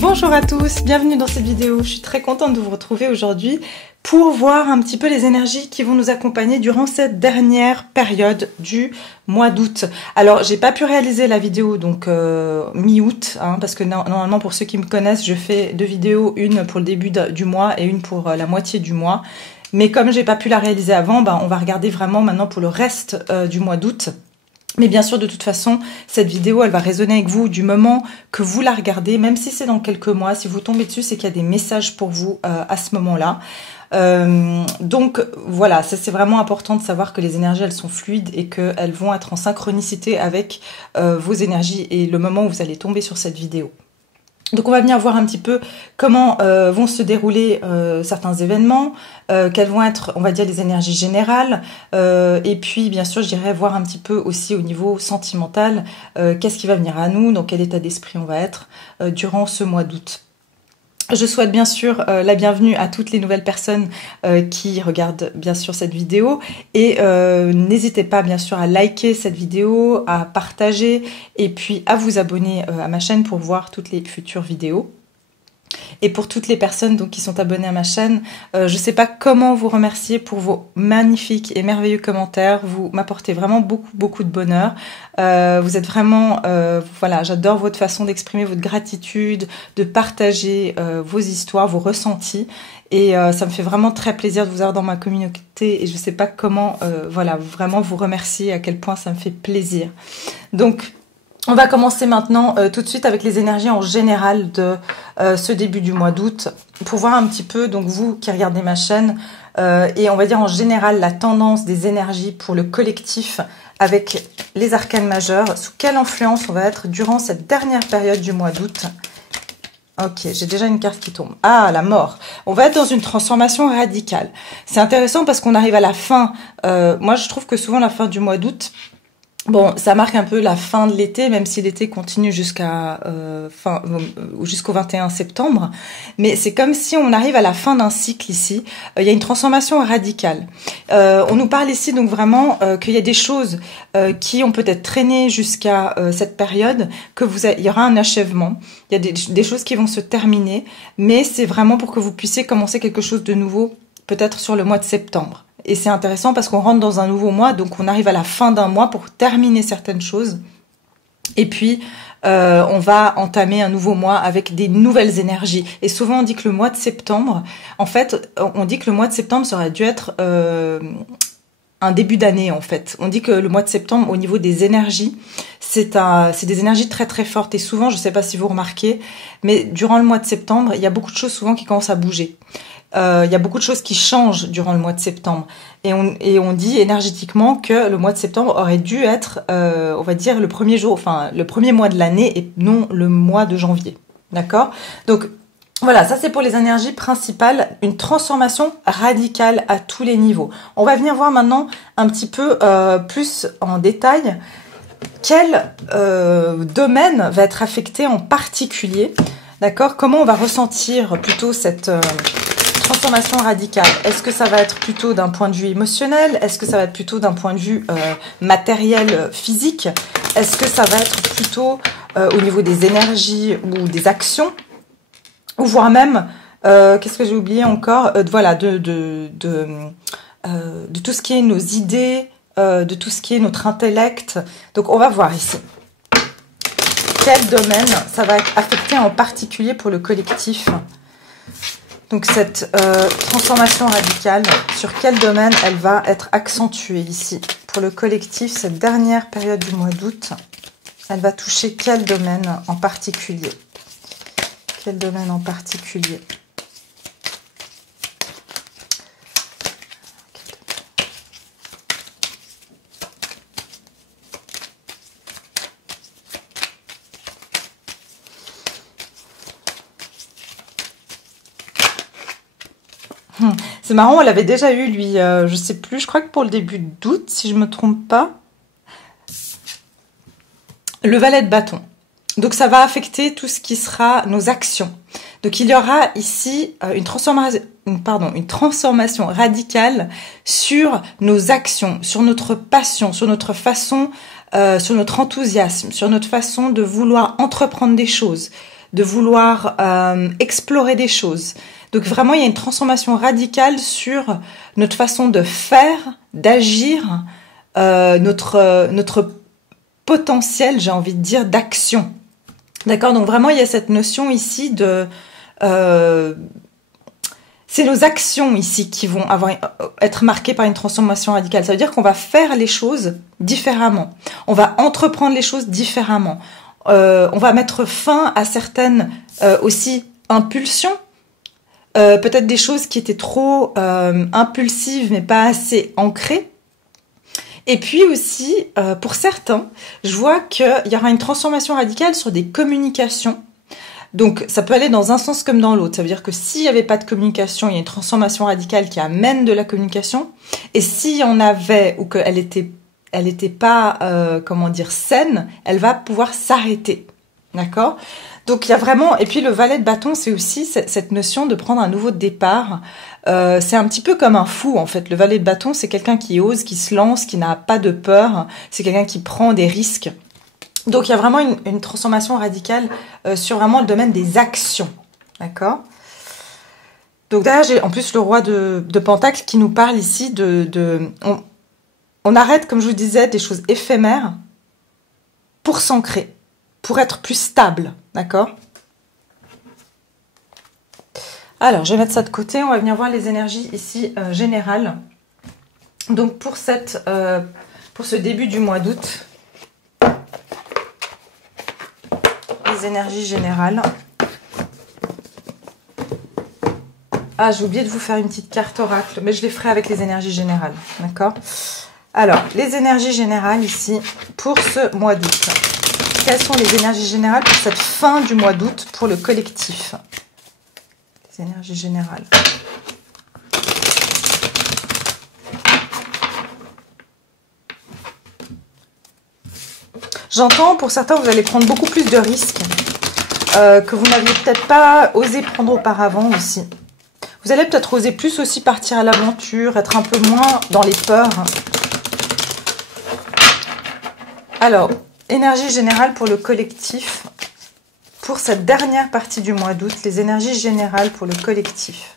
Bonjour à tous, bienvenue dans cette vidéo. Je suis très contente de vous retrouver aujourd'hui pour voir un petit peu les énergies qui vont nous accompagner durant cette dernière période du mois d'août. Alors, j'ai pas pu réaliser la vidéo donc mi-août, parce que normalement pour ceux qui me connaissent, je fais 2 vidéos, une pour le début du mois et une pour la moitié du mois. Mais comme j'ai pas pu la réaliser avant, on va regarder vraiment maintenant pour le reste du mois d'août. Mais bien sûr, de toute façon, cette vidéo, elle va résonner avec vous du moment que vous la regardez, même si c'est dans quelques mois. Si vous tombez dessus, c'est qu'il y a des messages pour vous à ce moment-là. Donc voilà, ça c'est vraiment important de savoir que les énergies, elles sont fluides et qu'elles vont être en synchronicité avec vos énergies et le moment où vous allez tomber sur cette vidéo. Donc on va venir voir un petit peu comment vont se dérouler certains événements, quelles vont être, on va dire, les énergies générales, et puis bien sûr j'irai voir un petit peu aussi au niveau sentimental, qu'est-ce qui va venir à nous, dans quel état d'esprit on va être durant ce mois d'août. Je souhaite bien sûr la bienvenue à toutes les nouvelles personnes qui regardent bien sûr cette vidéo et n'hésitez pas bien sûr à liker cette vidéo, à partager et puis à vous abonner à ma chaîne pour voir toutes les futures vidéos. Et pour toutes les personnes donc qui sont abonnées à ma chaîne, je ne sais pas comment vous remercier pour vos magnifiques et merveilleux commentaires. Vous m'apportez vraiment beaucoup de bonheur. Vous êtes vraiment, voilà, j'adore votre façon d'exprimer votre gratitude, de partager vos histoires, vos ressentis. Et ça me fait vraiment très plaisir de vous avoir dans ma communauté. Et je ne sais pas comment, voilà, vraiment vous remercier à quel point ça me fait plaisir. Donc, on va commencer maintenant tout de suite avec les énergies en général de ce début du mois d'août pour voir un petit peu, donc vous qui regardez ma chaîne, et on va dire en général la tendance des énergies pour le collectif avec les arcanes majeurs, sous quelle influence on va être durant cette dernière période du mois d'août. Ok, j'ai déjà une carte qui tombe. Ah, la mort. On va être dans une transformation radicale. C'est intéressant parce qu'on arrive à la fin. Moi, je trouve que souvent la fin du mois d'août, bon, ça marque un peu la fin de l'été, même si l'été continue jusqu'à jusqu'au 21 septembre. Mais c'est comme si on arrive à la fin d'un cycle ici. Il y a une transformation radicale. On nous parle ici donc vraiment qu'il y a des choses qui ont peut-être traîné jusqu'à cette période, il y aura un achèvement. Il y a des choses qui vont se terminer, mais c'est vraiment pour que vous puissiez commencer quelque chose de nouveau, peut-être sur le mois de septembre. Et c'est intéressant parce qu'on rentre dans un nouveau mois, donc on arrive à la fin d'un mois pour terminer certaines choses. Et puis, on va entamer un nouveau mois avec des nouvelles énergies. Et souvent, on dit que le mois de septembre, en fait, on dit que le mois de septembre, ça aurait dû être un début d'année, en fait. On dit que le mois de septembre, au niveau des énergies, c'est des énergies très fortes. Et souvent, je ne sais pas si vous remarquez, mais durant le mois de septembre, il y a beaucoup de choses souvent qui commencent à bouger. Il y a beaucoup de choses qui changent durant le mois de septembre. Et on dit énergétiquement que le mois de septembre aurait dû être, on va dire, le premier jour, enfin, le premier mois de l'année et non le mois de janvier. D'accord? Donc, voilà, ça c'est pour les énergies principales, une transformation radicale à tous les niveaux. On va venir voir maintenant un petit peu plus en détail quel domaine va être affecté en particulier. D'accord? Comment on va ressentir plutôt cette transformation radicale? Est-ce que ça va être plutôt d'un point de vue émotionnel? Est-ce que ça va être plutôt d'un point de vue matériel, physique? Est-ce que ça va être plutôt au niveau des énergies ou des actions? Ou voire même, qu'est-ce que j'ai oublié encore? Voilà, de tout ce qui est nos idées, de tout ce qui est notre intellect. Donc on va voir ici. Quel domaine ça va être affecté en particulier pour le collectif? Donc cette transformation radicale, sur quel domaine elle va être accentuée ici? Pour le collectif, cette dernière période du mois d'août, elle va toucher quel domaine en particulier? Quel domaine en particulier? C'est marrant, on l'avait déjà eu, lui, je sais plus, je crois que pour le début d'août, si je me trompe pas. Le valet de bâton. Donc ça va affecter tout ce qui sera nos actions. Donc il y aura ici une transformation radicale sur nos actions, sur notre passion, sur notre façon, sur notre enthousiasme, sur notre façon de vouloir entreprendre des choses, de vouloir explorer des choses. Donc vraiment il y a une transformation radicale sur notre façon de faire, d'agir, notre potentiel, j'ai envie de dire, d'action. D'accord? Donc vraiment il y a cette notion ici de c'est nos actions ici qui vont être marquées par une transformation radicale. Ça veut dire qu'on va faire les choses différemment. On va entreprendre les choses différemment. On va mettre fin à certaines aussi impulsions. Peut-être des choses qui étaient trop impulsives mais pas assez ancrées. Et puis aussi, pour certains, je vois qu'il y aura une transformation radicale sur des communications. Donc, ça peut aller dans un sens comme dans l'autre. Ça veut dire que s'il n'y avait pas de communication, il y a une transformation radicale qui amène de la communication. Et s'il y en avait, ou qu'elle était pas, comment dire, saine, elle va pouvoir s'arrêter. D'accord? Donc, il y a vraiment... Et puis, le valet de bâton, c'est aussi cette notion de prendre un nouveau départ. C'est un petit peu comme un fou, en fait. Le valet de bâton, c'est quelqu'un qui ose, qui se lance, qui n'a pas de peur. C'est quelqu'un qui prend des risques. Donc, il y a vraiment une transformation radicale sur vraiment le domaine des actions. D'accord? Donc, derrière, j'ai en plus le roi de Pentacle qui nous parle ici on arrête, comme je vous disais, des choses éphémères pour s'ancrer, pour être plus stable. D'accord? Alors, je vais mettre ça de côté. On va venir voir les énergies ici générales. Donc, pour ce début du mois d'août, les énergies générales. Ah, j'ai oublié de vous faire une petite carte oracle, mais je les ferai avec les énergies générales. D'accord? Alors, les énergies générales ici pour ce mois d'août. Quelles sont les énergies générales pour cette fin du mois d'août pour le collectif? Les énergies générales. J'entends, pour certains, vous allez prendre beaucoup plus de risques que vous n'aviez peut-être pas osé prendre auparavant aussi. Vous allez peut-être oser plus aussi partir à l'aventure, être un peu moins dans les peurs. Alors, énergie générale pour le collectif. Pour cette dernière partie du mois d'août, les énergies générales pour le collectif.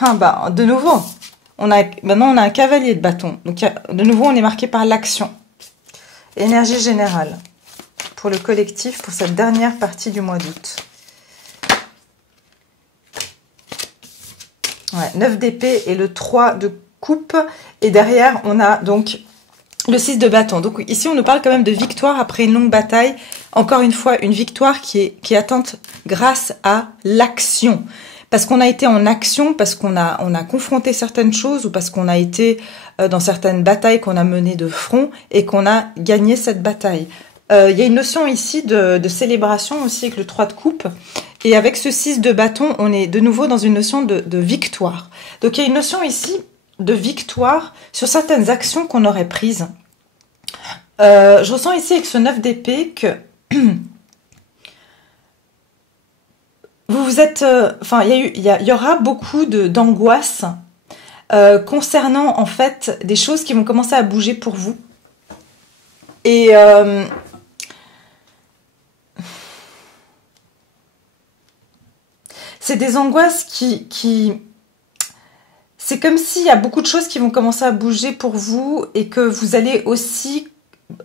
Ah bah, de nouveau, maintenant on a un cavalier de bâton. Donc de nouveau, on est marqué par l'action. Énergie générale pour le collectif pour cette dernière partie du mois d'août. Ouais, 9 d'épée et le 3 de coupe. Et derrière, on a donc le 6 de bâton. Donc ici, on nous parle quand même de victoire après une longue bataille. Encore une fois, une victoire qui est atteinte grâce à l'action. Parce qu'on a été en action, parce qu'on a confronté certaines choses ou parce qu'on a été dans certaines batailles qu'on a menées de front et qu'on a gagné cette bataille. Il y a une notion ici de célébration aussi avec le 3 de coupe. Et avec ce 6 de bâton, on est de nouveau dans une notion de victoire. Donc il y a une notion ici de victoire sur certaines actions qu'on aurait prises. Je ressens ici avec ce 9 d'épée que vous êtes... Enfin, il y aura beaucoup d'angoisse concernant en fait des choses qui vont commencer à bouger pour vous. Et... c'est des angoisses qui... C'est comme s'il y a beaucoup de choses qui vont commencer à bouger pour vous et que vous allez aussi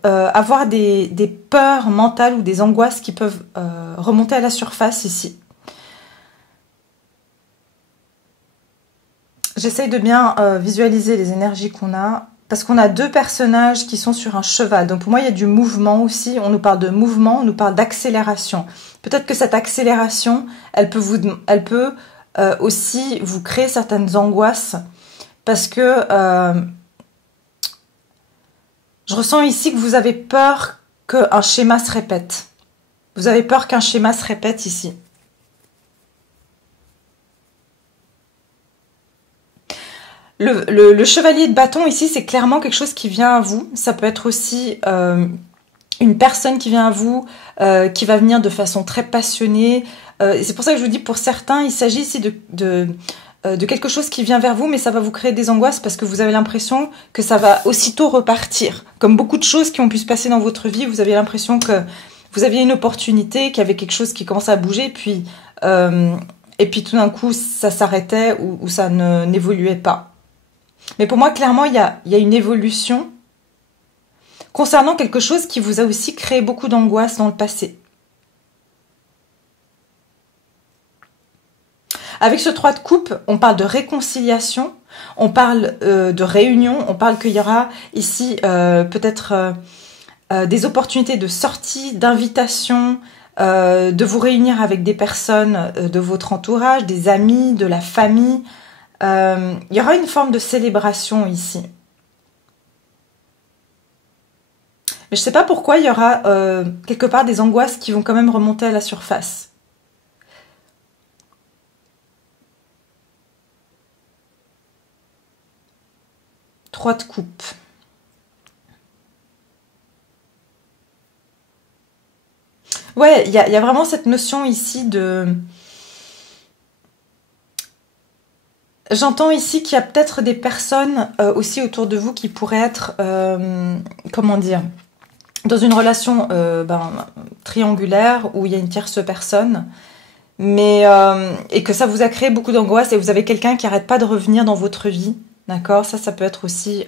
avoir des peurs mentales ou des angoisses qui peuvent remonter à la surface ici. J'essaye de bien visualiser les énergies qu'on a parce qu'on a deux personnages qui sont sur un cheval. Donc pour moi, il y a du mouvement aussi. On nous parle de mouvement, on nous parle d'accélération. Peut-être que cette accélération, elle peut aussi vous créer certaines angoisses parce que je ressens ici que vous avez peur qu'un schéma se répète. Vous avez peur qu'un schéma se répète ici. Le chevalier de bâton ici, c'est clairement quelque chose qui vient à vous. Ça peut être aussi une personne qui vient à vous, qui va venir de façon très passionnée. C'est pour ça que je vous dis, pour certains, il s'agit ici de quelque chose qui vient vers vous, mais ça va vous créer des angoisses parce que vous avez l'impression que ça va aussitôt repartir. Comme beaucoup de choses qui ont pu se passer dans votre vie, vous avez l'impression que vous aviez une opportunité, qu'il y avait quelque chose qui commençait à bouger, et puis tout d'un coup, ça s'arrêtait ou ça n'évoluait pas. Mais pour moi, clairement, il y a une évolution concernant quelque chose qui vous a aussi créé beaucoup d'angoisse dans le passé. Avec ce 3 de coupe, on parle de réconciliation, on parle de réunion, on parle qu'il y aura ici peut-être des opportunités de sortie, d'invitation, de vous réunir avec des personnes de votre entourage, des amis, de la famille. Il y aura une forme de célébration ici. Mais je ne sais pas pourquoi il y aura quelque part des angoisses qui vont quand même remonter à la surface. Trois de coupe. Ouais, il y a vraiment cette notion ici de... J'entends ici qu'il y a peut-être des personnes aussi autour de vous qui pourraient être, comment dire, dans une relation triangulaire où il y a une tierce personne, mais et que ça vous a créé beaucoup d'angoisse et vous avez quelqu'un qui n'arrête pas de revenir dans votre vie, d'accord? Ça peut être aussi,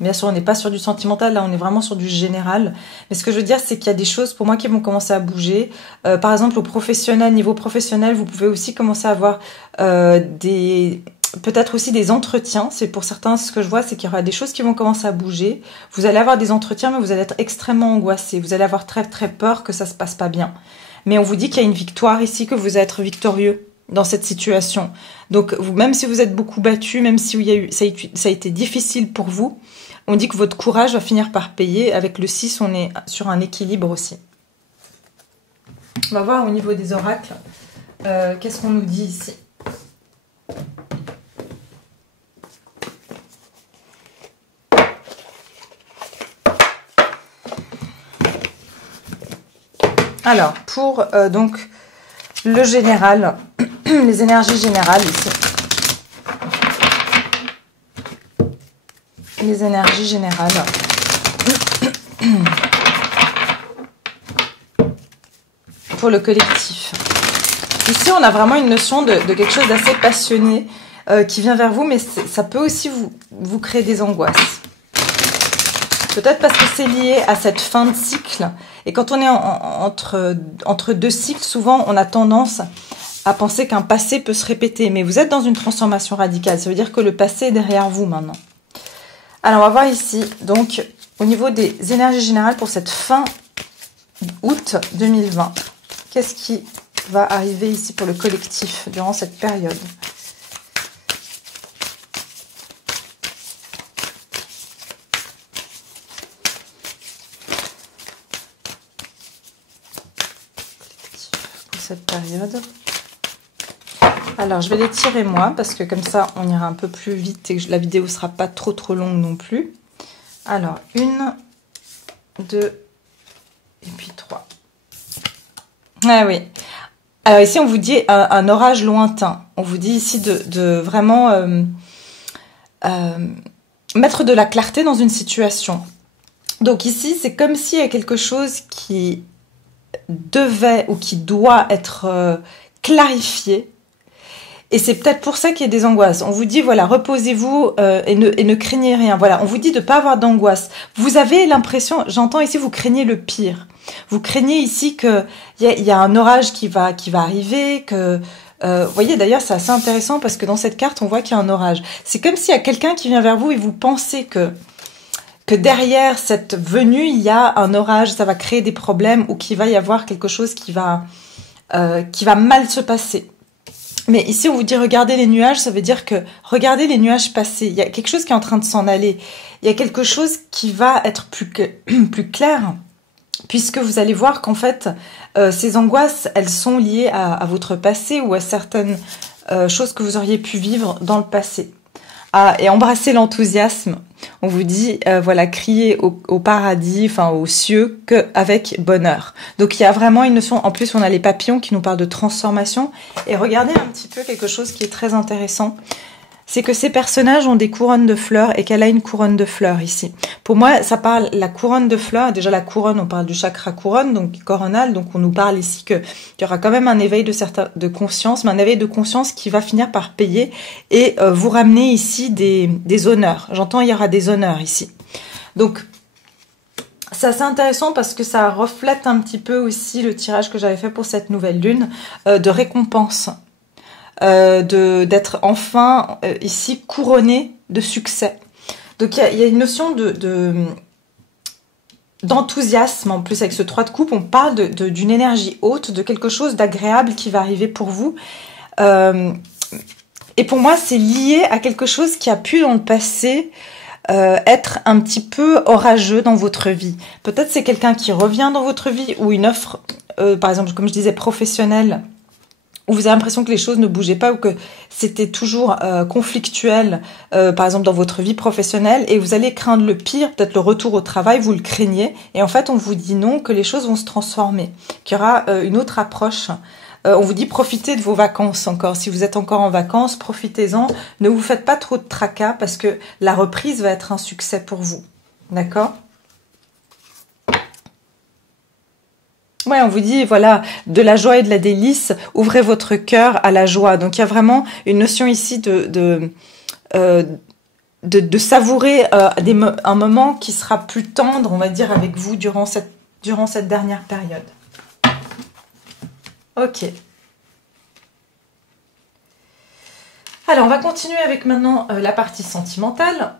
bien sûr, on n'est pas sur du sentimental, là on est vraiment sur du général, mais ce que je veux dire, c'est qu'il y a des choses pour moi qui vont commencer à bouger. Par exemple, niveau professionnel, vous pouvez aussi commencer à avoir peut-être aussi des entretiens. C'est pour certains, ce que je vois, c'est qu'il y aura des choses qui vont commencer à bouger. Vous allez avoir des entretiens, mais vous allez être extrêmement angoissé. Vous allez avoir très très peur que ça se passe pas bien. Mais on vous dit qu'il y a une victoire ici, que vous allez être victorieux dans cette situation. Donc, même si vous êtes beaucoup battu, même si ça a été difficile pour vous, on dit que votre courage va finir par payer. Avec le 6, on est sur un équilibre aussi. On va voir au niveau des oracles, qu'est-ce qu'on nous dit ici. Alors, pour donc le général, les énergies générales ici. Les énergies générales. Pour le collectif. Ici, on a vraiment une notion de quelque chose d'assez passionné qui vient vers vous, mais ça peut aussi vous créer des angoisses. Peut-être parce que c'est lié à cette fin de cycle. Et quand on est entre deux cycles, souvent on a tendance à penser qu'un passé peut se répéter. Mais vous êtes dans une transformation radicale. Ça veut dire que le passé est derrière vous maintenant. Alors on va voir ici, donc au niveau des énergies générales pour cette fin août 2020. Qu'est-ce qui va arriver ici pour le collectif durant cette période ? Cette période. Alors, je vais les tirer moi, parce que comme ça, on ira un peu plus vite et que la vidéo ne sera pas trop longue non plus. Alors, 1, 2, et puis 3. Ah oui. Alors ici, on vous dit un orage lointain. On vous dit ici de vraiment mettre de la clarté dans une situation. Donc ici, c'est comme s'il y a quelque chose qui devait ou qui doit être clarifié. Et c'est peut-être pour ça qu'il y a des angoisses. On vous dit, voilà, reposez-vous et ne craignez rien. Voilà, on vous dit de ne pas avoir d'angoisse. Vous avez l'impression, j'entends ici, vous craignez le pire. Vous craignez ici qu'il y a un orage qui va arriver, que... vous voyez, d'ailleurs, c'est assez intéressant parce que dans cette carte, on voit qu'il y a un orage. C'est comme s'il y a quelqu'un qui vient vers vous et vous pensez que derrière cette venue, il y a un orage, ça va créer des problèmes ou qu'il va y avoir quelque chose qui va mal se passer. Mais ici, on vous dit regardez les nuages, ça veut dire que regardez les nuages passer. Il y a quelque chose qui est en train de s'en aller. Il y a quelque chose qui va être plus clair, puisque vous allez voir qu'en fait, ces angoisses, elles sont liées à votre passé ou à certaines choses que vous auriez pu vivre dans le passé. et embrasser l'enthousiasme. On vous dit, voilà, crier au paradis, enfin aux cieux, qu'avec bonheur. Donc il y a vraiment une notion, en plus on a les papillons qui nous parlent de transformation. Et regardez un petit peu quelque chose qui est très intéressant. C'est que ces personnages ont des couronnes de fleurs et qu'elle a une couronne de fleurs ici. Pour moi, ça parle, la couronne de fleurs, déjà la couronne, on parle du chakra couronne, donc coronal, donc on nous parle ici qu'il y aura quand même un éveil de conscience, mais un éveil de conscience qui va finir par payer et vous ramener ici des honneurs. J'entends, il y aura des honneurs ici. Donc, c'est assez intéressant parce que ça reflète un petit peu aussi le tirage que j'avais fait pour cette nouvelle lune, de récompense. D'être enfin ici couronné de succès. Donc il y a une notion d'enthousiasme en plus avec ce 3 de coupe. On parle d'une énergie haute, de quelque chose d'agréable qui va arriver pour vous. Et pour moi, c'est lié à quelque chose qui a pu dans le passé être un petit peu orageux dans votre vie. Peut-être c'est quelqu'un qui revient dans votre vie ou une offre, par exemple, comme je disais, professionnelle, où vous avez l'impression que les choses ne bougeaient pas ou que c'était toujours conflictuel, par exemple dans votre vie professionnelle, et vous allez craindre le pire, peut-être le retour au travail, vous le craignez, et en fait on vous dit non, que les choses vont se transformer, qu'il y aura une autre approche. On vous dit profitez de vos vacances encore, si vous êtes encore en vacances, profitez-en, ne vous faites pas trop de tracas parce que la reprise va être un succès pour vous, d'accord ? Ouais, on vous dit, voilà, de la joie et de la délice, ouvrez votre cœur à la joie. Donc, il y a vraiment une notion ici de savourer un moment qui sera plus tendre, on va dire, avec vous durant cette dernière période. Ok. Alors, on va continuer avec maintenant la partie sentimentale.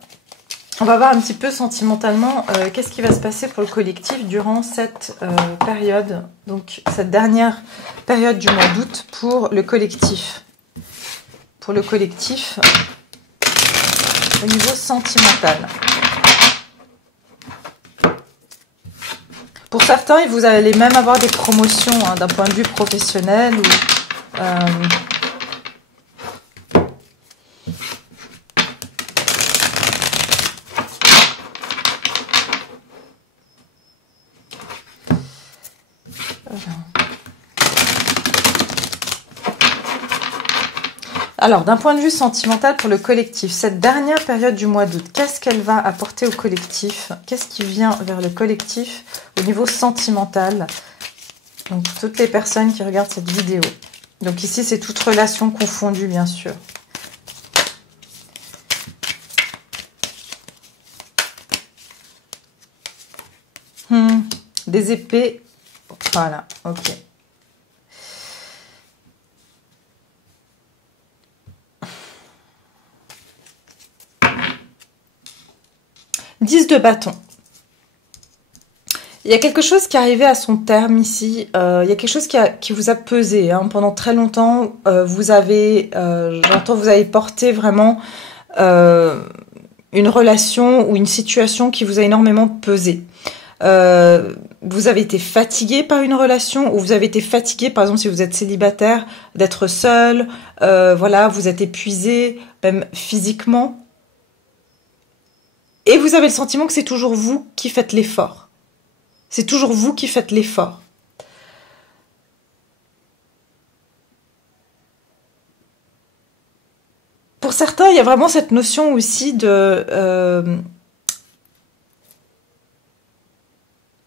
On va voir un petit peu sentimentalement qu'est-ce qui va se passer pour le collectif durant cette période, donc cette dernière période du mois d'août pour le collectif. Pour le collectif au niveau sentimental. Pour certains, vous allez même avoir des promotions d'un point de vue professionnel ou alors, d'un point de vue sentimental pour le collectif, cette dernière période du mois d'août, qu'est-ce qu'elle va apporter au collectif? Qu'est-ce qui vient vers le collectif au niveau sentimental? Donc, pour toutes les personnes qui regardent cette vidéo. Donc ici, c'est toute relation confondue, bien sûr. Des épées. Voilà, ok. Dix de bâton. Il y a quelque chose qui est arrivé à son terme ici. Il y a quelque chose qui vous a pesé pendant très longtemps. J'entends, vous avez porté vraiment une relation ou une situation qui vous a énormément pesé. Vous avez été fatigué par une relation ou vous avez été fatigué, par exemple, si vous êtes célibataire, d'être seul. Voilà, vous êtes épuisé, même physiquement. Et vous avez le sentiment que c'est toujours vous qui faites l'effort. C'est toujours vous qui faites l'effort. Pour certains, il y a vraiment cette notion aussi de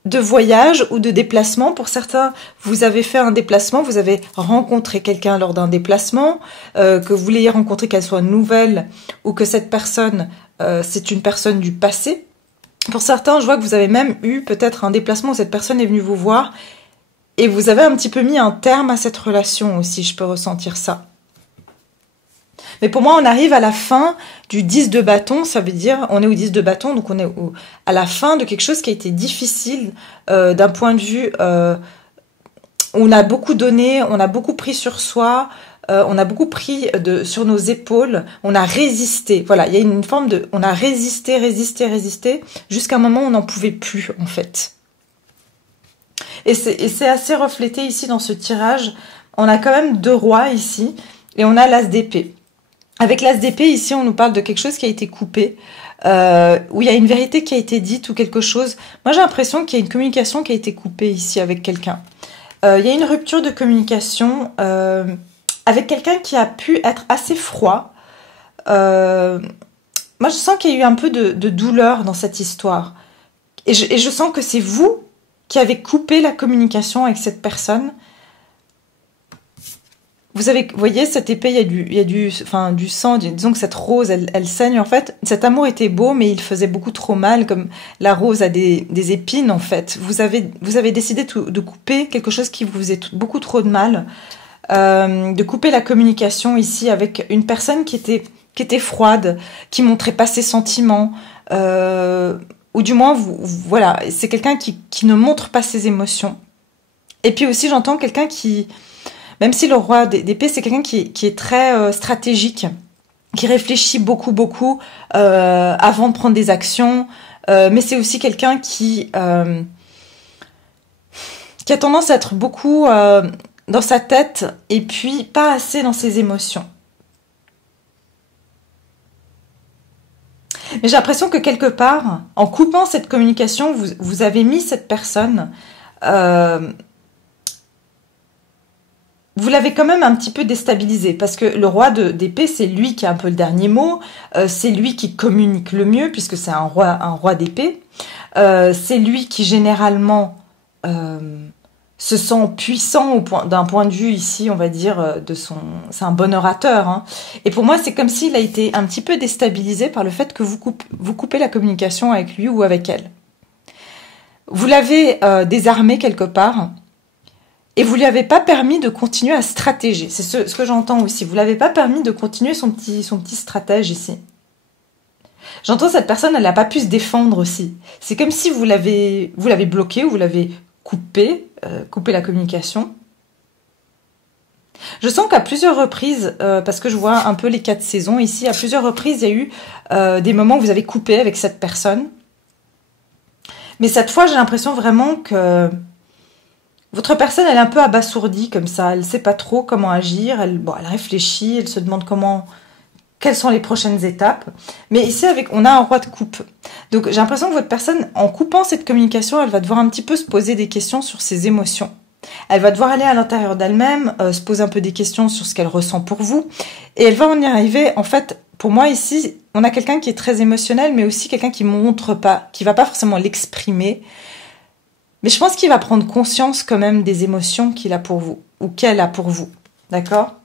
voyage ou de déplacement. Pour certains, vous avez fait un déplacement, vous avez rencontré quelqu'un lors d'un déplacement, que vous l'ayez rencontré, qu'elle soit nouvelle ou que cette personne, c'est une personne du passé. Pour certains, je vois que vous avez même eu peut-être un déplacement où cette personne est venue vous voir et vous avez un petit peu mis un terme à cette relation aussi, je peux ressentir ça. Mais pour moi, on arrive à la fin du 10 de bâton, ça veut dire, on est au 10 de bâton, donc on est à la fin de quelque chose qui a été difficile d'un point de vue, on a beaucoup donné, on a beaucoup pris sur soi, on a beaucoup pris sur nos épaules, on a résisté, voilà, il y a une forme de, on a résisté, jusqu'à un moment où on n'en pouvait plus, en fait. Et c'est assez reflété ici dans ce tirage, on a quand même deux rois ici, et on a l'as d'épée. Avec l'as d'épée, ici, on nous parle de quelque chose qui a été coupé, où il y a une vérité qui a été dite ou quelque chose. Moi, j'ai l'impression qu'il y a une communication qui a été coupée ici avec quelqu'un. Il y a une rupture de communication avec quelqu'un qui a pu être assez froid. Moi, je sens qu'il y a eu un peu de douleur dans cette histoire. Et je sens que c'est vous qui avez coupé la communication avec cette personne. Vous voyez, cette épée, il y a du sang, disons que cette rose, elle saigne. En fait, cet amour était beau, mais il faisait beaucoup trop mal, comme la rose a des épines, en fait. Vous avez décidé de couper quelque chose qui vous faisait beaucoup trop de mal, de couper la communication ici avec une personne qui était froide, qui montrait pas ses sentiments, ou du moins, voilà, c'est quelqu'un qui ne montre pas ses émotions. Et puis aussi, j'entends quelqu'un qui... Même si le roi d'épée, c'est quelqu'un qui est très stratégique, qui réfléchit beaucoup avant de prendre des actions, mais c'est aussi quelqu'un qui a tendance à être beaucoup dans sa tête et puis pas assez dans ses émotions. Mais j'ai l'impression que quelque part, en coupant cette communication, vous avez mis cette personne... vous l'avez quand même un petit peu déstabilisé, parce que le roi d'épée, c'est lui qui a un peu le dernier mot, c'est lui qui communique le mieux, puisque c'est un roi d'épée, c'est lui qui généralement se sent puissant d'un point de vue ici, on va dire, c'est un bon orateur, hein. Et pour moi, c'est comme s'il a été un petit peu déstabilisé par le fait que vous coupez la communication avec lui ou avec elle. Vous l'avez désarmé quelque part, et vous lui avez pas permis de continuer à stratéger. C'est ce que j'entends aussi. Vous l'avez pas permis de continuer son petit stratège ici. J'entends cette personne, elle n'a pas pu se défendre aussi. C'est comme si vous l'avez bloqué ou vous l'avez coupé la communication. Je sens qu'à plusieurs reprises, parce que je vois un peu les 4 saisons ici, à plusieurs reprises, il y a eu des moments où vous avez coupé avec cette personne. Mais cette fois, j'ai l'impression vraiment que votre personne, elle est un peu abasourdie comme ça. Elle ne sait pas trop comment agir. Elle réfléchit, elle se demande quelles sont les prochaines étapes. Mais ici, on a un roi de coupe. Donc, j'ai l'impression que votre personne, en coupant cette communication, elle va devoir un petit peu se poser des questions sur ses émotions. Elle va devoir aller à l'intérieur d'elle-même, se poser un peu des questions sur ce qu'elle ressent pour vous. Et elle va en y arriver. En fait, pour moi, ici, on a quelqu'un qui est très émotionnel, mais aussi quelqu'un qui ne montre pas, qui ne va pas forcément l'exprimer. Mais je pense qu'il va prendre conscience quand même des émotions qu'il a pour vous, ou qu'elle a pour vous. D'accord ?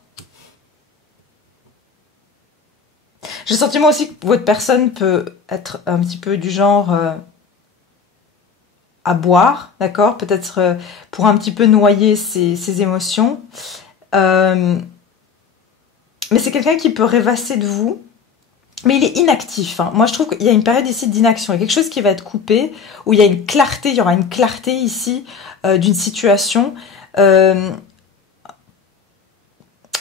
J'ai le sentiment aussi que votre personne peut être un petit peu du genre à boire, d'accord ? Peut-être pour un petit peu noyer ses émotions. Mais c'est quelqu'un qui peut rêvasser de vous. Mais il est inactif, hein. Moi, je trouve qu'il y a une période ici d'inaction. Il y a quelque chose qui va être coupé, où il y a une clarté, il y aura une clarté ici d'une situation.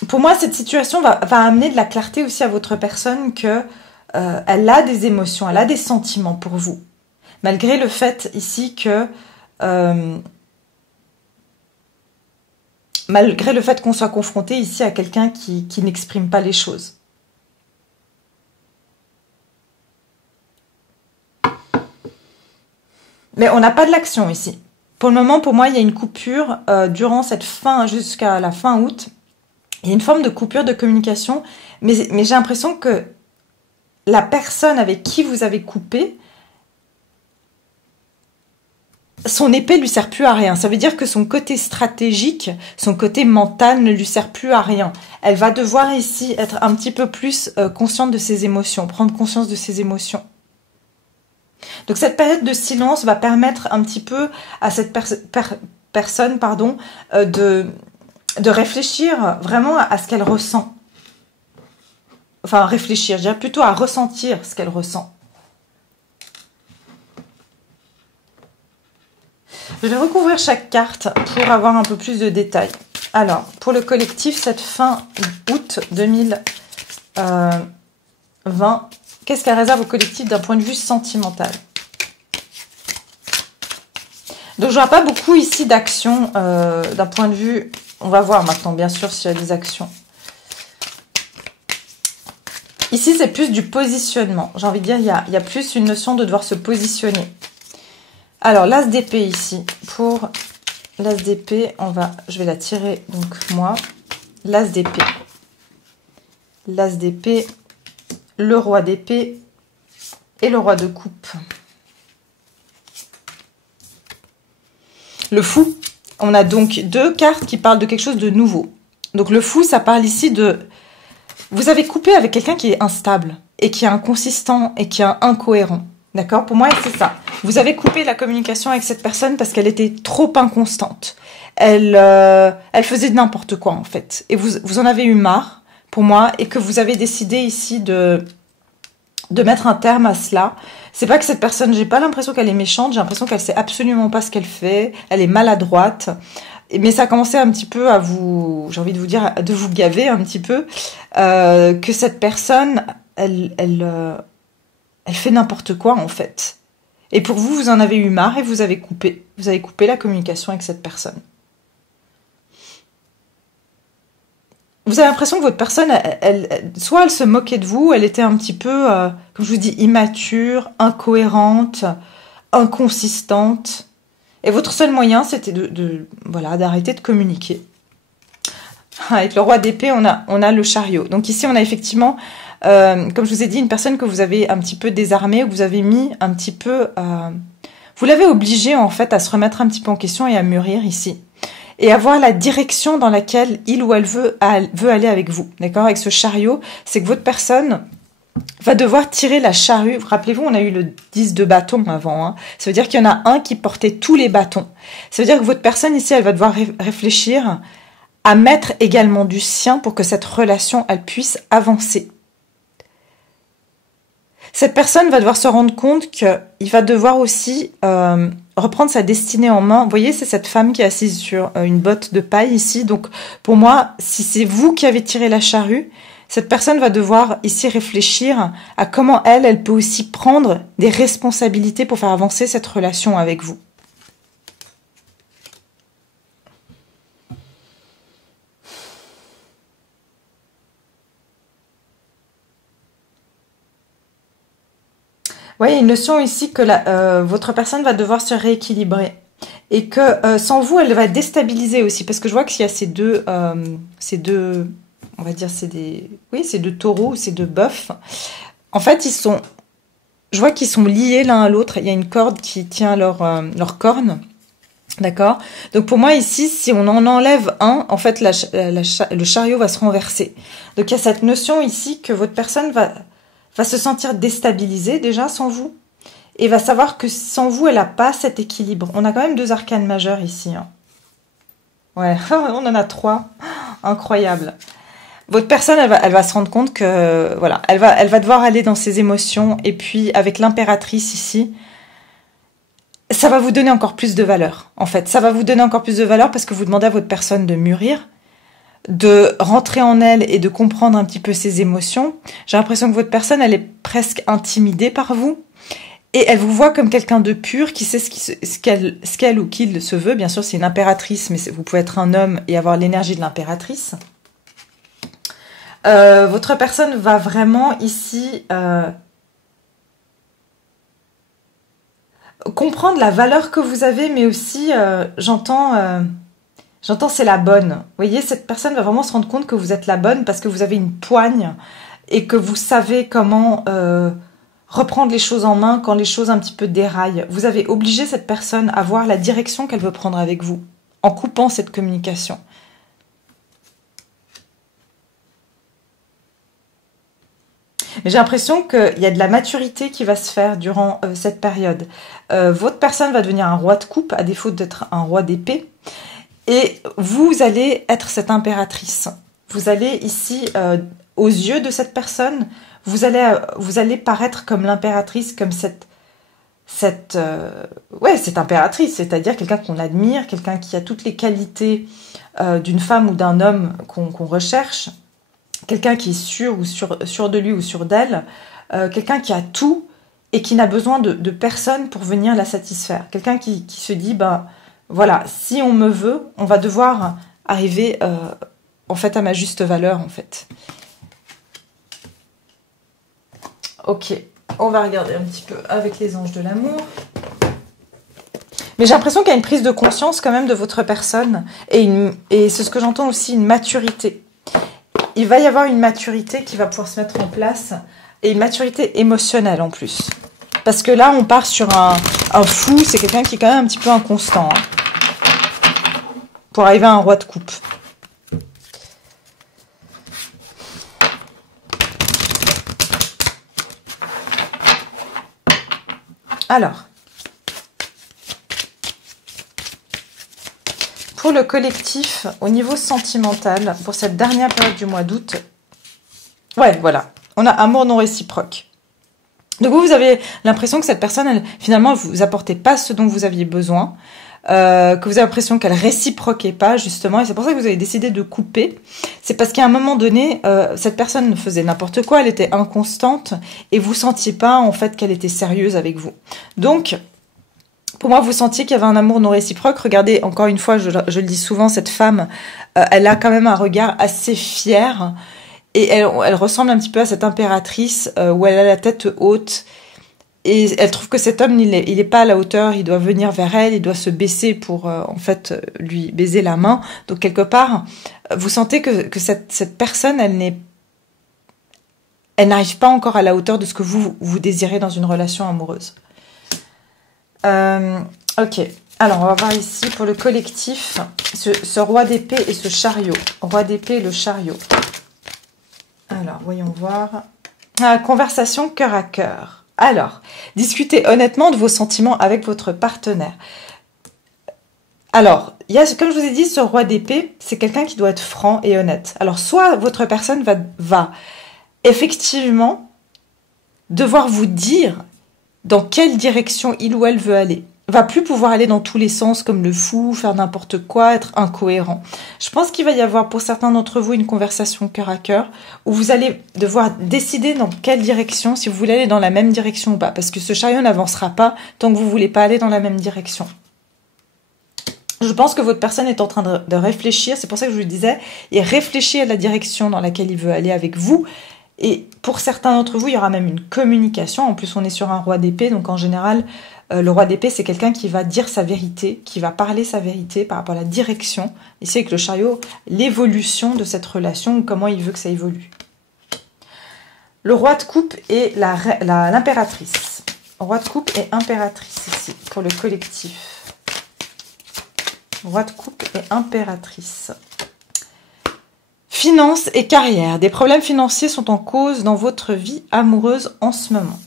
Pour moi, cette situation va amener de la clarté aussi à votre personne que elle a des émotions, elle a des sentiments pour vous. Malgré le fait ici que... malgré le fait qu'on soit confronté ici à quelqu'un qui n'exprime pas les choses. Mais on n'a pas de l'action ici. Pour le moment, pour moi, il y a une coupure durant cette fin, jusqu'à la fin août. Il y a une forme de coupure de communication, mais j'ai l'impression que la personne avec qui vous avez coupé, son épée ne lui sert plus à rien. Ça veut dire que son côté stratégique, son côté mental ne lui sert plus à rien. Elle va devoir ici être un petit peu plus consciente de ses émotions, prendre conscience de ses émotions. Donc cette période de silence va permettre un petit peu à cette personne de réfléchir vraiment à ce qu'elle ressent. Enfin, réfléchir, je dirais plutôt à ressentir ce qu'elle ressent. Je vais recouvrir chaque carte pour avoir un peu plus de détails. Alors, pour le collectif, cette fin août 2020, qu'est-ce qu'elle réserve au collectif d'un point de vue sentimental? Donc, je vois pas beaucoup ici d'actions d'un point de vue... On va voir maintenant, bien sûr, s'il y a des actions. Ici, c'est plus du positionnement. J'ai envie de dire, il y a plus une notion de devoir se positionner. Alors, l'as d'épée ici. Pour l'as d'épée, je vais la tirer, donc moi. L'as d'épée. L'as d'épée, le roi d'épée et le roi de coupe. Le fou. On a donc deux cartes qui parlent de quelque chose de nouveau. Donc le fou, ça parle ici de... Vous avez coupé avec quelqu'un qui est instable et qui est inconsistant et qui est incohérent. D'accord? Pour moi, c'est ça. Vous avez coupé la communication avec cette personne parce qu'elle était trop inconstante. Elle faisait n'importe quoi, en fait. Et vous en avez eu marre, pour moi, et que vous avez décidé ici de mettre un terme à cela. C'est pas que cette personne, j'ai pas l'impression qu'elle est méchante, j'ai l'impression qu'elle sait absolument pas ce qu'elle fait, elle est maladroite. Mais ça a commencé un petit peu à vous, j'ai envie de vous dire, de vous gaver un petit peu, que cette personne, elle fait n'importe quoi, en fait. Et pour vous, vous en avez eu marre et vous avez coupé. Vous avez coupé la communication avec cette personne. Vous avez l'impression que votre personne, soit elle se moquait de vous, elle était un petit peu, comme je vous dis, immature, incohérente, inconsistante. Et votre seul moyen, c'était voilà, d'arrêter de communiquer. Avec le roi d'épée, on a le chariot. Donc ici, on a effectivement, comme je vous ai dit, une personne que vous avez un petit peu désarmée, que vous avez mis un petit peu... vous l'avez obligé, en fait, à se remettre un petit peu en question et à mûrir ici. Et avoir la direction dans laquelle il ou elle veut aller avec vous. D'accord? Avec ce chariot, c'est que votre personne va devoir tirer la charrue. Rappelez-vous, on a eu le 10 de bâton avant. Hein. Ça veut dire qu'il y en a un qui portait tous les bâtons. Ça veut dire que votre personne ici, elle va devoir réfléchir à mettre également du sien pour que cette relation, elle puisse avancer. Cette personne va devoir se rendre compte qu'il va devoir aussi reprendre sa destinée en main. Vous voyez, c'est cette femme qui est assise sur une botte de paille ici. Donc, pour moi, si c'est vous qui avez tiré la charrue, cette personne va devoir ici réfléchir à comment elle peut aussi prendre des responsabilités pour faire avancer cette relation avec vous. Oui, il y a une notion ici que votre personne va devoir se rééquilibrer. Et que sans vous, elle va déstabiliser aussi. Parce que je vois qu'il y a ces deux, on va dire, c'est deux taureaux, ces deux bœufs. En fait, je vois qu'ils sont liés l'un à l'autre. Il y a une corde qui tient leur corne. D'accord? Donc pour moi ici, si on en enlève un, en fait, le chariot va se renverser. Donc il y a cette notion ici que votre personne va se sentir déstabilisée déjà sans vous. Et va savoir que sans vous, elle n'a pas cet équilibre. On a quand même deux arcanes majeures ici. Hein. Ouais, on en a 3. Incroyable. Votre personne, elle va se rendre compte que, voilà, elle va devoir aller dans ses émotions. Et puis, avec l'impératrice ici, ça va vous donner encore plus de valeur, en fait. Ça va vous donner encore plus de valeur parce que vous demandez à votre personne de mûrir, de rentrer en elle et de comprendre un petit peu ses émotions. J'ai l'impression que votre personne, elle est presque intimidée par vous. Et elle vous voit comme quelqu'un de pur, qui sait ce qu'elle ou qu'il se veut. Bien sûr, c'est une impératrice, mais vous pouvez être un homme et avoir l'énergie de l'impératrice. Votre personne va vraiment ici comprendre la valeur que vous avez, mais aussi, j'entends c'est la bonne. Vous voyez, cette personne va vraiment se rendre compte que vous êtes la bonne parce que vous avez une poigne et que vous savez comment... reprendre les choses en main quand les choses un petit peu déraillent. Vous avez obligé cette personne à voir la direction qu'elle veut prendre avec vous, en coupant cette communication. J'ai l'impression qu'il y a de la maturité qui va se faire durant cette période. Votre personne va devenir un roi de coupe, à défaut d'être un roi d'épée. Et vous allez être cette impératrice. Vous allez ici, aux yeux de cette personne... Vous allez paraître comme l'impératrice, comme cette impératrice, c'est-à-dire quelqu'un qu'on admire, quelqu'un qui a toutes les qualités d'une femme ou d'un homme qu'on recherche, quelqu'un qui est sûr de lui ou sûr d'elle, quelqu'un qui a tout et qui n'a besoin de personne pour venir la satisfaire. Quelqu'un qui se dit, ben voilà, si on me veut, on va devoir arriver en fait à ma juste valeur en fait. Ok, on va regarder un petit peu avec les anges de l'amour. Mais j'ai l'impression qu'il y a une prise de conscience quand même de votre personne. Et c'est ce que j'entends aussi, une maturité. Il va y avoir une maturité qui va pouvoir se mettre en place. Et une maturité émotionnelle en plus. Parce que là, on part sur un fou. C'est quelqu'un qui est quand même un petit peu inconstant. Hein, pour arriver à un roi de coupe. Alors, pour le collectif, au niveau sentimental, pour cette dernière période du mois d'août, ouais, voilà, on a amour non réciproque. Donc vous avez l'impression que cette personne, finalement, vous apportait pas ce dont vous aviez besoin, que vous avez l'impression qu'elle réciproquait pas, justement, et c'est pour ça que vous avez décidé de couper. C'est parce qu'à un moment donné, cette personne faisait n'importe quoi, elle était inconstante, et vous sentiez pas, en fait, qu'elle était sérieuse avec vous. Donc, pour moi, vous sentiez qu'il y avait un amour non réciproque. Regardez, encore une fois, je le dis souvent, cette femme, elle a quand même un regard assez fier, et elle ressemble un petit peu à cette impératrice où elle a la tête haute, et elle trouve que cet homme, il est pas à la hauteur, il doit venir vers elle, il doit se baisser pour, en fait, lui baiser la main. Donc, quelque part, vous sentez que cette personne, elle n'arrive pas encore à la hauteur de ce que vous désirez dans une relation amoureuse. Ok, alors on va voir ici pour le collectif, ce roi d'épée et ce chariot. Roi d'épée et le chariot. Alors, voyons voir. Conversation cœur à cœur. Alors, discutez honnêtement de vos sentiments avec votre partenaire. Alors, il y a, comme je vous ai dit, ce roi d'épée, c'est quelqu'un qui doit être franc et honnête. Alors, soit votre personne va effectivement devoir vous dire dans quelle direction il ou elle veut aller. Va plus pouvoir aller dans tous les sens comme le fou, faire n'importe quoi, être incohérent. Je pense qu'il va y avoir pour certains d'entre vous une conversation cœur à cœur où vous allez devoir décider dans quelle direction, si vous voulez aller dans la même direction ou pas. Parce que ce chariot n'avancera pas tant que vous ne voulez pas aller dans la même direction. Je pense que votre personne est en train de réfléchir, c'est pour ça que je vous le disais, et réfléchit à la direction dans laquelle il veut aller avec vous. Et pour certains d'entre vous, il y aura même une communication. En plus, on est sur un roi d'épée, donc en général, le roi d'épée, c'est quelqu'un qui va dire sa vérité, qui va parler sa vérité par rapport à la direction. Ici, avec le chariot, l'évolution de cette relation, comment il veut que ça évolue. Le roi de coupe et l'impératrice. Roi de coupe et impératrice ici, pour le collectif. Roi de coupe et impératrice. Finances et carrière. Des problèmes financiers sont en cause dans votre vie amoureuse en ce moment.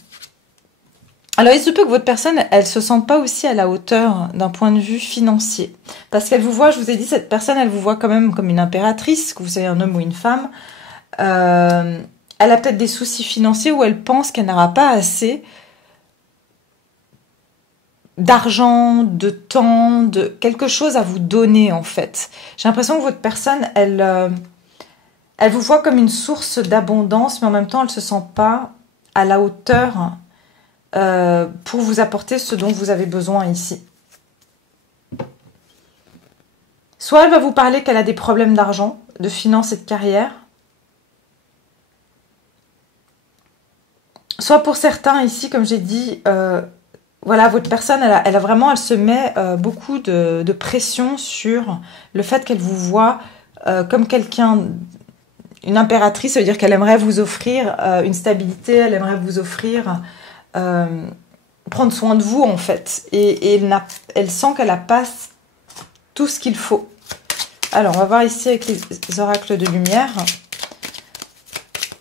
Alors, il se peut que votre personne, elle se sente pas aussi à la hauteur d'un point de vue financier. Parce qu'elle vous voit, je vous ai dit, cette personne, elle vous voit quand même comme une impératrice, que vous soyez un homme ou une femme. Elle a peut-être des soucis financiers où elle pense qu'elle n'aura pas assez d'argent, de temps, de quelque chose à vous donner, en fait. J'ai l'impression que votre personne, elle vous voit comme une source d'abondance, mais en même temps, elle ne se sent pas à la hauteur pour vous apporter ce dont vous avez besoin ici. Soit elle va vous parler qu'elle a des problèmes d'argent, de finances et de carrière. Soit pour certains ici, comme j'ai dit, voilà, votre personne, elle se met beaucoup de pression sur le fait qu'elle vous voit comme quelqu'un, une impératrice, ça veut dire qu'elle aimerait vous offrir une stabilité, elle aimerait vous offrir prendre soin de vous en fait. Et elle sent qu'elle n'a pas tout ce qu'il faut. Alors, on va voir ici avec les oracles de lumière.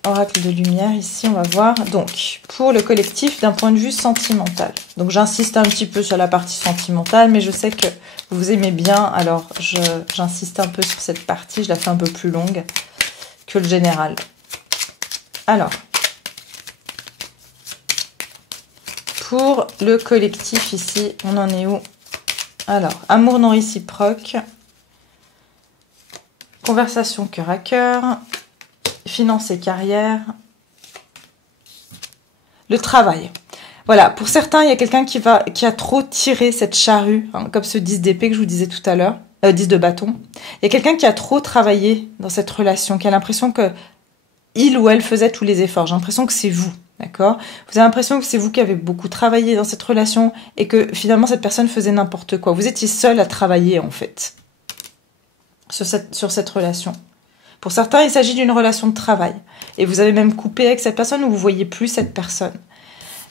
Oracle de lumière, ici, on va voir. Donc, pour le collectif, d'un point de vue sentimental. Donc, j'insiste un petit peu sur la partie sentimentale, mais je sais que vous aimez bien. Alors, j'insiste un peu sur cette partie. Je la fais un peu plus longue que le général. Alors, pour le collectif, ici, on en est où? Alors, amour non réciproque. Conversation cœur à cœur. Finances et carrière. Le travail. Voilà, pour certains, il y a quelqu'un qui a trop tiré cette charrue, hein, comme ce 10 d'épée que je vous disais tout à l'heure, 10 de bâton. Il y a quelqu'un qui a trop travaillé dans cette relation, qui a l'impression que il ou elle faisait tous les efforts. J'ai l'impression que c'est vous. D'accord? Vous avez l'impression que c'est vous qui avez beaucoup travaillé dans cette relation et que finalement cette personne faisait n'importe quoi. Vous étiez seul à travailler en fait sur cette relation. Pour certains, il s'agit d'une relation de travail. Et vous avez même coupé avec cette personne ou vous ne voyez plus cette personne.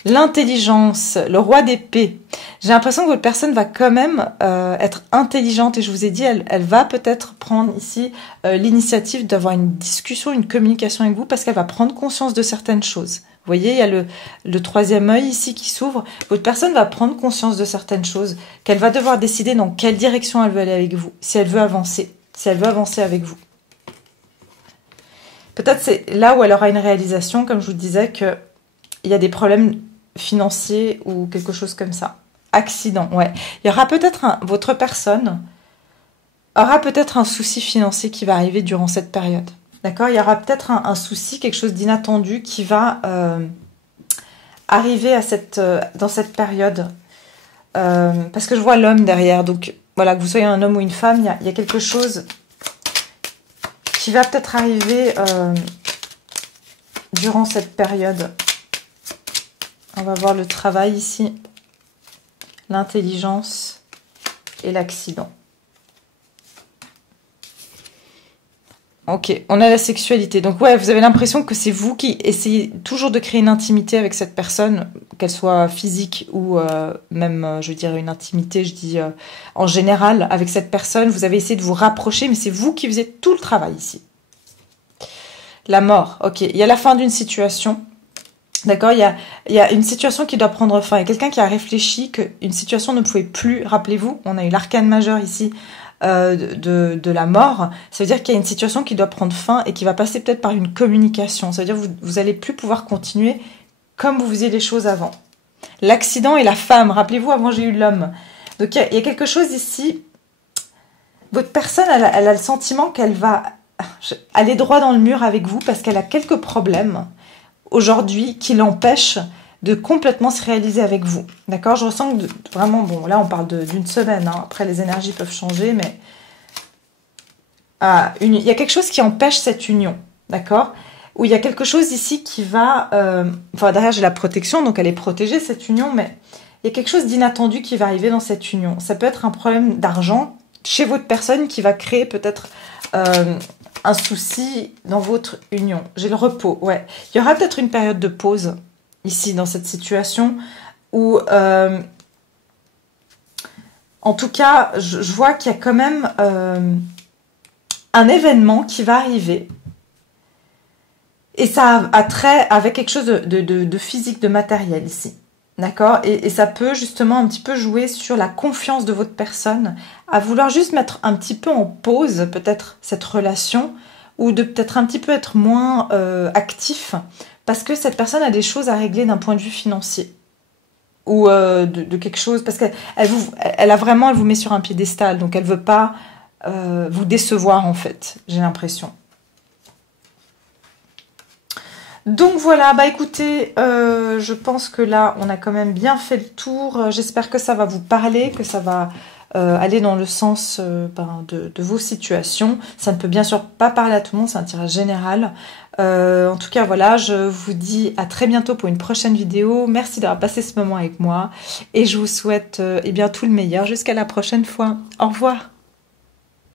L'intelligence, le roi d'épée. J'ai l'impression que votre personne va quand même être intelligente. Et je vous ai dit, elle va peut-être prendre ici l'initiative d'avoir une discussion, une communication avec vous parce qu'elle va prendre conscience de certaines choses. Vous voyez, il y a le troisième œil ici qui s'ouvre. Votre personne va prendre conscience de certaines choses, qu'elle va devoir décider dans quelle direction elle veut aller avec vous, si elle veut avancer avec vous. Peut-être c'est là où elle aura une réalisation, comme je vous disais, qu'il y a des problèmes financiers ou quelque chose comme ça. Accident, ouais. Il y aura peut-être votre personne aura peut-être un souci financier qui va arriver durant cette période. D'accord? Il y aura peut-être un souci, quelque chose d'inattendu qui va arriver dans cette période. Parce que je vois l'homme derrière. Donc, voilà, que vous soyez un homme ou une femme, il y a quelque chose qui va peut-être arriver durant cette période. On va voir le travail ici, l'intelligence et l'accident. Ok, on a la sexualité. Donc ouais, vous avez l'impression que c'est vous qui essayez toujours de créer une intimité avec cette personne, qu'elle soit physique ou même, je veux dire, une intimité, je dis en général, avec cette personne. Vous avez essayé de vous rapprocher, mais c'est vous qui faisiez tout le travail ici. La mort, ok. Il y a la fin d'une situation. D'accord, il y a une situation qui doit prendre fin. Il y a quelqu'un qui a réfléchi qu'une situation ne pouvait plus. Rappelez-vous, on a eu l'arcane majeur ici de la mort. Ça veut dire qu'il y a une situation qui doit prendre fin et qui va passer peut-être par une communication. Ça veut dire que vous n'allez plus pouvoir continuer comme vous faisiez les choses avant. L'accident et la femme. Rappelez-vous, avant j'ai eu l'homme. Donc il y a quelque chose ici. Votre personne, elle a le sentiment qu'elle va aller droit dans le mur avec vous parce qu'elle a quelques problèmes aujourd'hui qui l'empêche de complètement se réaliser avec vous. D'accord? Je ressens que vraiment, bon, là on parle d'une semaine, hein. Après les énergies peuvent changer, mais il y a quelque chose qui empêche cette union. D'accord? Où il y a quelque chose ici qui va... enfin, derrière j'ai la protection, donc elle est protégée cette union, mais il y a quelque chose d'inattendu qui va arriver dans cette union. Ça peut être un problème d'argent chez votre personne qui va créer peut-être... un souci dans votre union. J'ai le repos, ouais. Il y aura peut-être une période de pause ici dans cette situation où, en tout cas, je vois qu'il y a quand même un événement qui va arriver. Et ça a trait avec quelque chose de physique, de matériel ici. D'accord? Et ça peut justement un petit peu jouer sur la confiance de votre personne, à vouloir juste mettre un petit peu en pause peut-être cette relation, ou de peut-être un petit peu être moins actif, parce que cette personne a des choses à régler d'un point de vue financier, ou de quelque chose, parce qu'elle elle vous met sur un piédestal, donc elle veut pas vous décevoir en fait, j'ai l'impression. Donc voilà, bah écoutez, je pense que là, on a quand même bien fait le tour. J'espère que ça va vous parler, que ça va aller dans le sens de vos situations. Ça ne peut bien sûr pas parler à tout le monde, c'est un tirage général. En tout cas, voilà, je vous dis à très bientôt pour une prochaine vidéo. Merci d'avoir passé ce moment avec moi. Et je vous souhaite eh bien tout le meilleur jusqu'à la prochaine fois. Au revoir.